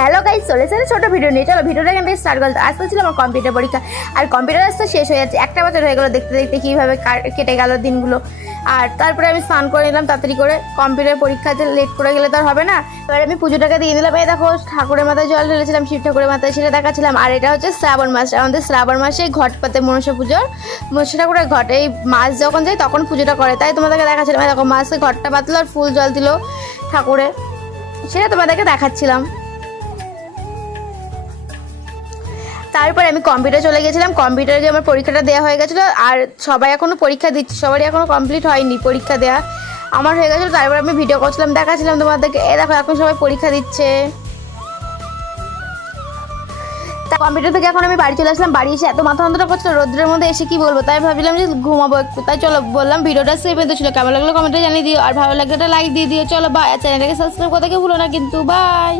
Hello guys, চলে এসেছে ছোটো ভিডিও নিয়ে। চলো ভিডিওটা এখান থেকে স্টার্ট করতে। আজকে ছিল আমার কম্পিউটার পরীক্ষা, আর কম্পিউটার আসতে শেষ হয়ে যাচ্ছে। একটা বছর হয়ে গেলো দেখতে দেখতে কীভাবে কেটে গেল দিনগুলো। আর তারপরে আমি স্নান করে নিলাম তাড়াতাড়ি করে। কম্পিউটার পরীক্ষাতে লেট করে গেলে তো আর হবে না। এবার আমি পুজোটাকে দিয়ে দিলাম। এই দেখো ঠাকুরের মাথায় জল ঢেলেছিলাম, শিব ঠাকুরের মাথায়, সেটা দেখাচ্ছিলাম। আর এটা হচ্ছে শ্রাবণ মাস, আমাদের শ্রাবণ মাসে ঘট পাতে মনসা পুজোর, মনসা ঠাকুরের ঘট। এই মাস যখন যায় তখন পুজোটা করে, তাই তোমাদেরকে দেখাচ্ছিলাম। দেখো মাসে ঘটটা পাতলো আর ফুল জল দিল ঠাকুরে, সেটা তোমাদেরকে দেখাচ্ছিলাম। তারপরে আমি কম্পিউটার চলে গেছিলাম। কম্পিউটারে যে আমার পরীক্ষাটা দেওয়া হয়ে গেছিলো, আর সবাই এখনও পরীক্ষা দিচ্ছে, সবারই এখনও কমপ্লিট হয়নি পরীক্ষা দেওয়া। আমার হয়ে গেছিলো, তারপরে আমি ভিডিও করছিলাম, দেখাচ্ছিলাম তোমাদেরকে। এ দেখো এখন সবাই পরীক্ষা দিচ্ছে। তা কম্পিউটার থেকে এখন আমি বাড়ি চলে আসলাম। বাড়ি এসে এত মাথা যন্ত্রণা করছিল রোদ্রের মধ্যে এসে, কি বলবো, তাই ভাবলাম যে ঘুমাবো একটু। তাই চলো বললাম ভিডিওটা সেভ হতে ছিল, কেমন লাগলো কমেন্টে জানিয়ে দিও, আর ভালো লাগলে একটা লাইক দিয়ে দিও। চলো বাই, চ্যানেলটাকে সাবস্ক্রাইব করতে ভুলো না কিন্তু। বাই।